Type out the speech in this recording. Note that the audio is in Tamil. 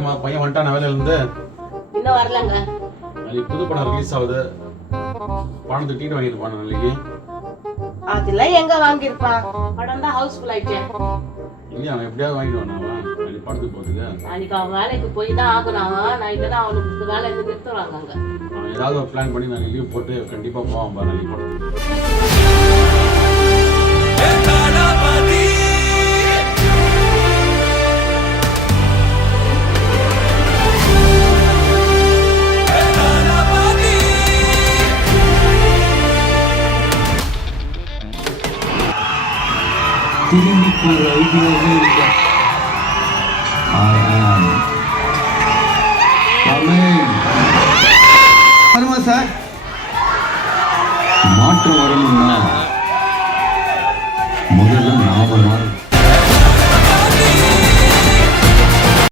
இருக்கமா பையன் வந்துட்டான வேலையில இருந்து இன்னும் வரலங்க. நாளைக்கு புது படம் ரிலீஸ் ஆகுது. பணத்தை டிக்கெட் வாங்கிட்டு போன நாளைக்கு. அதெல்லாம் எங்க வாங்கியிருப்பான்? படம் தான் ஹவுஸ்ஃபுல் ஆயிட்டேன். இல்லையா அவன் எப்படியாவது வாங்கிட்டு வந்தாவா நாளைக்கு படத்துக்கு போகிறதுக்கு. நாளைக்கு அவன் வேலைக்கு போய் தான் ஆகணும். நான் இல்லைன்னா அவனுக்கு இந்த வேலை இருந்து நிறுத்துறாங்க அங்க. அவன் ஏதாவது ஒரு பிளான் பண்ணி நாளைக்கு லீவ் போட்டு கண்டிப்பாக போவான் பா நாளைக்கு படத்துக்கு. திரும்பி போகிற ஐடியாவே இல்லை. I am